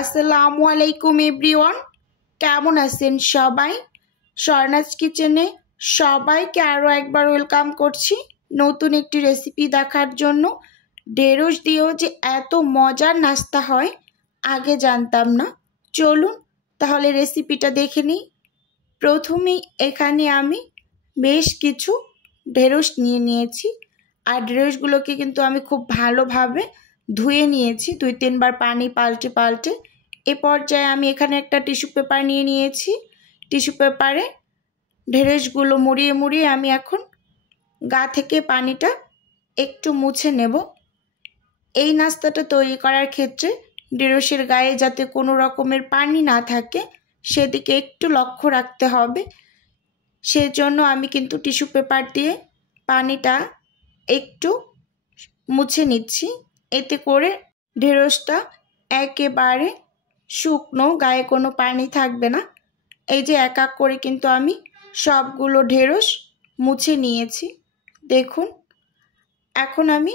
আসসালামু আলাইকুম এভরিওয়ান, কেমন আছেন সবাই? স্বর্ণাজ কিচেনে সবাইকে আরও একবার ওয়েলকাম করছি নতুন একটি রেসিপি দেখার জন্য। ঢেঁড়স দিয়েও যে এত মজার নাস্তা হয় আগে জানতাম না। চলুন তাহলে রেসিপিটা দেখে নিই। প্রথমেই এখানে আমি বেশ কিছু ঢেঁড়স নিয়ে নিয়েছি, আর ঢেঁড়সগুলোকে কিন্তু আমি খুব ভালোভাবে ধুয়ে নিয়েছি 2-3 বার পানি পাল্টে পাল্টে। এ পর্যায়ে আমি এখানে একটা টিস্যু পেপার নিয়ে নিয়েছি। টিস্যু পেপারে ঢেঁড়সগুলো মুড়িয়ে মুড়িয়ে আমি এখন গা থেকে পানিটা একটু মুছে নেব। এই নাস্তাটা তৈরি করার ক্ষেত্রে ঢেঁড়সের গায়ে যাতে কোনো রকমের পানি না থাকে সেদিকে একটু লক্ষ্য রাখতে হবে। সেজন্য আমি কিন্তু টিস্যু পেপার দিয়ে পানিটা একটু মুছে নিচ্ছি। এতে করে ঢেঁড়সটা একেবারে শুকনো, গায়ে কোনো পানি থাকবে না। এই যে এক এক করে কিন্তু আমি সবগুলো ঢেঁড়স মুছে নিয়েছি, দেখুন। এখন আমি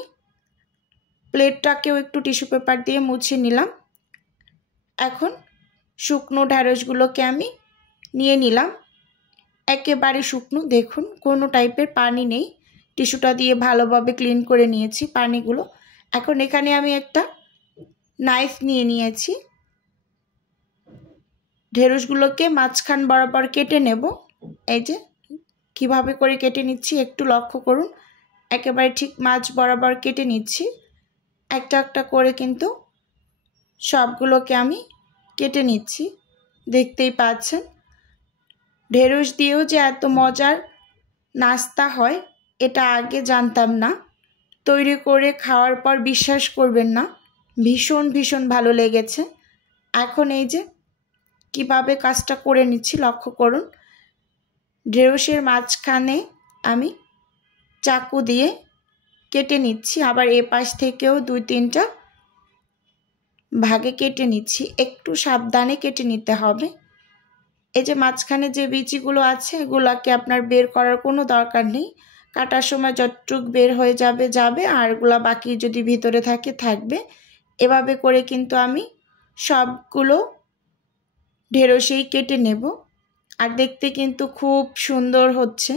প্লেটটাকেও একটু টিস্যু পেপার দিয়ে মুছে নিলাম। এখন শুকনো ঢেঁড়সগুলোকে আমি নিয়ে নিলাম, একেবারে শুকনো, দেখুন কোনো টাইপের পানি নেই। টিস্যুটা দিয়ে ভালোভাবে ক্লিন করে নিয়েছি পানিগুলো। এখন এখানে আমি একটা নাইফ নিয়ে নিয়েছি, ঢেঁড়সগুলোকে মাঝখান বরাবর কেটে নেব। এই যে কিভাবে করে কেটে নিচ্ছি একটু লক্ষ্য করুন, একেবারে ঠিক মাঝ বরাবর কেটে নিচ্ছি। একটা একটা করে কিন্তু সবগুলোকে আমি কেটে নিচ্ছি, দেখতেই পাচ্ছেন। ঢেঁড়স দিয়েও যে এত মজার নাস্তা হয় এটা আগে জানতাম না। তৈরি করে খাওয়ার পর বিশ্বাস করবেন না, ভীষণ ভীষণ ভালো লেগেছে। এখন এই যে কিভাবে কাজটা করে নিচ্ছি লক্ষ্য করুন। ঢেঁড়সের মাঝখানে আমি চাকু দিয়ে কেটে নিচ্ছি, আবার এ পাশ থেকেও 2-3টা ভাগে কেটে নিচ্ছি। একটু সাবধানে কেটে নিতে হবে। এই যে মাঝখানে যে বিচিগুলো আছে এগুলোকে আপনার বের করার কোনো দরকার নেই। কাটার সময় যতটুক বের হয়ে যাবে যাবে, আর এগুলো বাকি যদি ভিতরে থাকে থাকবে। এভাবে করে কিন্তু আমি সবগুলো ঢেঁড়সেই কেটে নেব। আর দেখতে কিন্তু খুব সুন্দর হচ্ছে,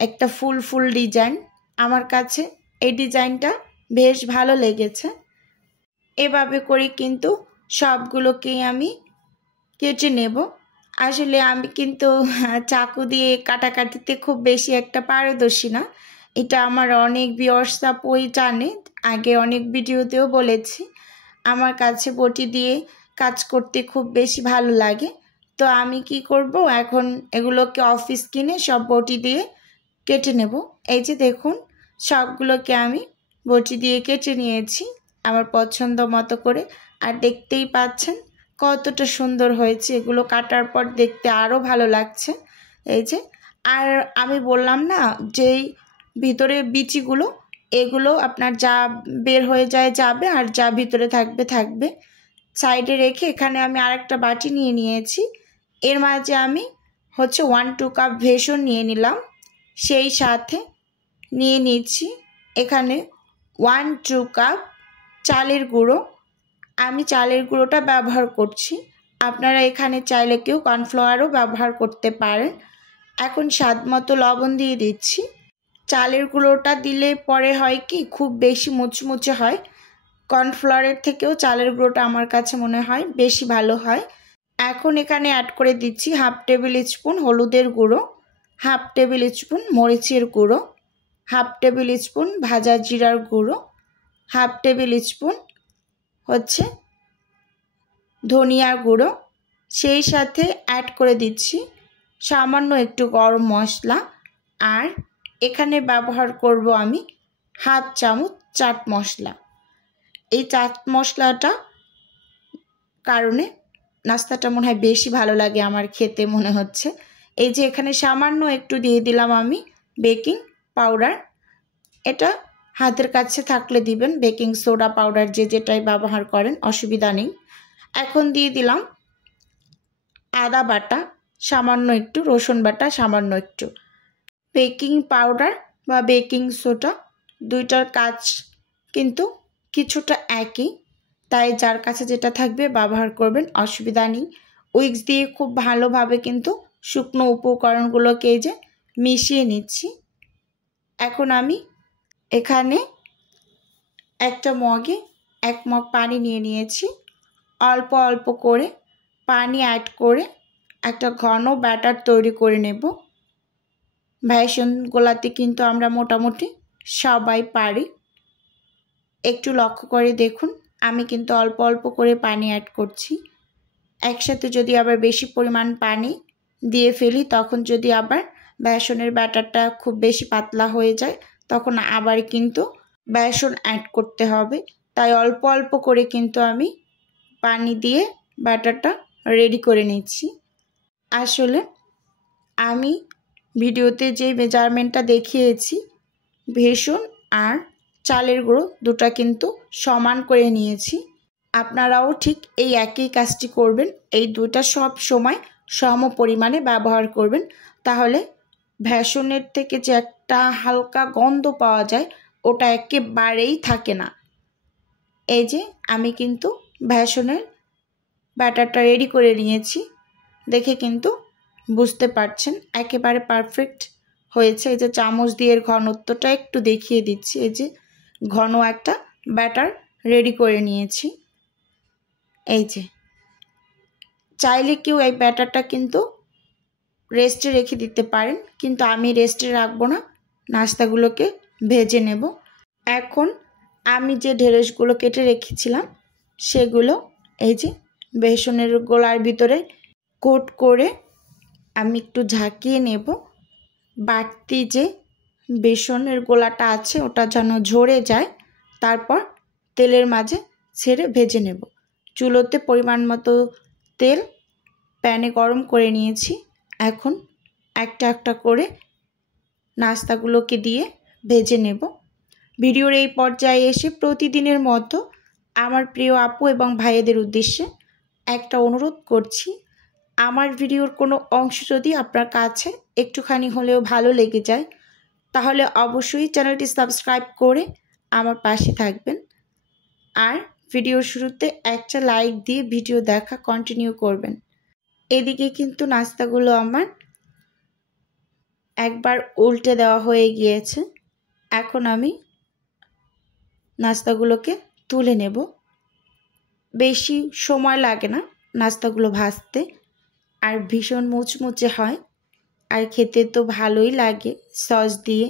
একটা ফুল ফুল ডিজাইন। আমার কাছে এই ডিজাইনটা বেশ ভালো লেগেছে। এভাবে করে কিন্তু সবগুলোকেই আমি কেটে নেব। আসলে আমি কিন্তু চাকু দিয়ে কাটাকাটিতে খুব বেশি একটা পারদর্শী না, এটা আমার অনেক ভিউয়ার্সরা জানে, আগে অনেক ভিডিওতেও বলেছি। আমার কাছে বটি দিয়ে কাজ করতে খুব বেশি ভালো লাগে। তো আমি কি করব, এখন এগুলোকে অফিস কিনে সব বটি দিয়ে কেটে নেব। এই যে দেখুন সবগুলোকে আমি বটি দিয়ে কেটে নিয়েছি আমার পছন্দ মতো করে। আর দেখতেই পাচ্ছেন কতটা সুন্দর হয়েছে, এগুলো কাটার পর দেখতে আরও ভালো লাগছে। এই যে, আর আমি বললাম না যেই ভিতরে বিচিগুলো, এগুলো আপনার যা বের হয়ে যায় যাবে, আর যা ভিতরে থাকবে থাকবে। সাইডে রেখে এখানে আমি আরেকটা বাটি নিয়ে নিয়েছি। এর মাঝে আমি 1-2 কাপ বেসন নিয়ে নিলাম, সেই সাথে নিয়ে নিচ্ছি এখানে 1-2 কাপ চালের গুঁড়ো। আমি চালের গুঁড়োটা ব্যবহার করছি, আপনারা এখানে চাইলে কেউ কর্নফ্লাওয়ারও ব্যবহার করতে পারেন। এখন স্বাদ মতো লবণ দিয়ে দিচ্ছি। চালের গুঁড়োটা দিলে পরে হয় কি, খুব বেশি মুচমুচে হয়। কর্নফ্লাওয়ারের থেকেও চালের গুঁড়োটা আমার কাছে মনে হয় বেশি ভালো হয়। এখন এখানে অ্যাড করে দিচ্ছি 1/2 টেবিল স্পুন হলুদের গুঁড়ো, 1/2 টেবিল স্পুন মরিচের গুঁড়ো, 1/2 টেবিল স্পুন ভাজা জিরার গুঁড়ো, 1/2 টেবিল স্পুন ধনিয়ার গুঁড়ো। সেই সাথে অ্যাড করে দিচ্ছি সামান্য একটু গরম মশলা। আর এখানে ব্যবহার করব আমি 1/2 চামচ চাট মশলা। এই চাট মশলাটা কারণে নাস্তাটা মনে হয় বেশি ভালো লাগে আমার খেতে মনে হচ্ছে। এই যে এখানে সামান্য একটু দিয়ে দিলাম আমি বেকিং পাউডার। এটা হাতের কাছে থাকলে দিবেন, বেকিং সোডা পাউডার যে যেটাই ব্যবহার করেন অসুবিধা নেই। এখন দিয়ে দিলাম আদা বাটা সামান্য একটু, রসুন বাটা সামান্য একটু। বেকিং পাউডার বা বেকিং সোডা দুইটার কাজ কিন্তু কিছুটা একই। তাই যার কাছে যেটা থাকবে ব্যবহার করবেন, অসুবিধা নেই। উইক্স দিয়ে খুব ভালোভাবে কিন্তু শুকনো উপকরণগুলোকে এই যে মিশিয়ে নিচ্ছি। এখন আমি এখানে একটা মগে 1 মগ পানি নিয়ে নিয়েছি। অল্প অল্প করে পানি অ্যাড করে একটা ঘন ব্যাটার তৈরি করে নেব। বেসন গোলাতে কিন্তু আমরা মোটামুটি সবাই পারি। একটু লক্ষ্য করে দেখুন, আমি কিন্তু অল্প অল্প করে পানি অ্যাড করছি। একসাথে যদি আবার বেশি পরিমাণ পানি দিয়ে ফেলি, তখন যদি আবার বেসনের ব্যাটারটা খুব বেশি পাতলা হয়ে যায়, তখন আবার কিন্তু বেসন অ্যাড করতে হবে। তাই অল্প অল্প করে কিন্তু আমি পানি দিয়ে ব্যাটারটা রেডি করে নিচ্ছি। আসলে আমি ভিডিওতে যে মেজারমেন্টটা দেখিয়েছি, বেসন আর চালের গুঁড়ো দুটা কিন্তু সমান করে নিয়েছি। আপনারাও ঠিক এই একই কাজটি করবেন। এই দুটা সব সময় সম পরিমাণে ব্যবহার করবেন, তাহলে বেসনের থেকে যে একটা হালকা গন্ধ পাওয়া যায় ওটা একেবারেই থাকে না। এই যে আমি কিন্তু বেসনের ব্যাটারটা রেডি করে নিয়েছি, দেখে কিন্তু বুঝতে পারছেন একেবারে পারফেক্ট হয়েছে। এই যে চামচ দিয়ে ঘনত্বটা একটু দেখিয়ে দিচ্ছি। এই যে ঘন একটা ব্যাটার রেডি করে নিয়েছি। এই যে চাইলে কেউ এই ব্যাটারটা কিন্তু রেস্টে রেখে দিতে পারেন, কিন্তু আমি রেস্টে রাখবো না, নাস্তাগুলোকে ভেজে নেব। এখন আমি যে ঢেঁড়সগুলো কেটে রেখেছিলাম সেগুলো এই যে বেসনের গোলার ভিতরে কোট করে আমি একটু ঝাঁকিয়ে নেব। বাড়তি যে বেসনের গোলাটা আছে ওটা যেন ঝরে যায়, তারপর তেলের মাঝে ছেড়ে ভেজে নেব। চুলোতে পরিমাণ মতো তেল প্যানে গরম করে নিয়েছি। এখন একটা একটা করে নাস্তাগুলোকে দিয়ে ভেজে নেব। ভিডিওর এই পর্যায়ে এসে প্রতিদিনের মতো আমার প্রিয় আপু এবং ভাইয়েদের উদ্দেশ্যে একটা অনুরোধ করছি, আমার ভিডিওর কোনো অংশ যদি আপনার কাছে একটুখানি হলেও ভালো লেগে যায়, তাহলে অবশ্যই চ্যানেলটি সাবস্ক্রাইব করে আমার পাশে থাকবেন। আর ভিডিওর শুরুতে একটা লাইক দিয়ে ভিডিও দেখা কন্টিনিউ করবেন। এদিকে কিন্তু নাস্তাগুলো আমার একবার উল্টে দেওয়া হয়ে গিয়েছে। এখন আমি নাস্তাগুলোকে তুলে নেব। বেশি সময় লাগে না নাস্তাগুলো ভাজতে, আর ভীষণ মুচমুচে হয়, আর খেতে তো ভালোই লাগে সস দিয়ে।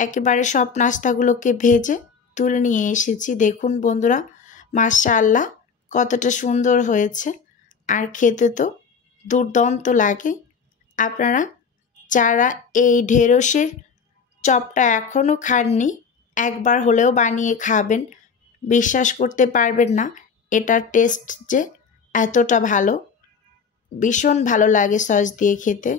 একেবারে সব নাস্তাগুলোকে ভেজে তুলে নিয়ে এসেছি। দেখুন বন্ধুরা, মাশাআল্লাহ কতটা সুন্দর হয়েছে, আর খেতে তো দুর্দান্ত লাগে। আপনারা যারা এই ঢেঁড়সের চপটা এখনও খাননি, একবার হলেও বানিয়ে খাবেন। বিশ্বাস করতে পারবেন না এটার টেস্ট যে এতটা ভালো, ভীষণ ভালো লাগে সস দিয়ে খেতে।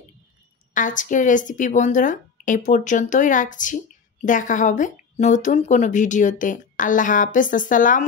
আজকের রেসিপি বন্ধুরা এ পর্যন্তই রাখছি। দেখা হবে নতুন কোনো ভিডিওতে। আল্লাহ হাফেজ, আসসালাম।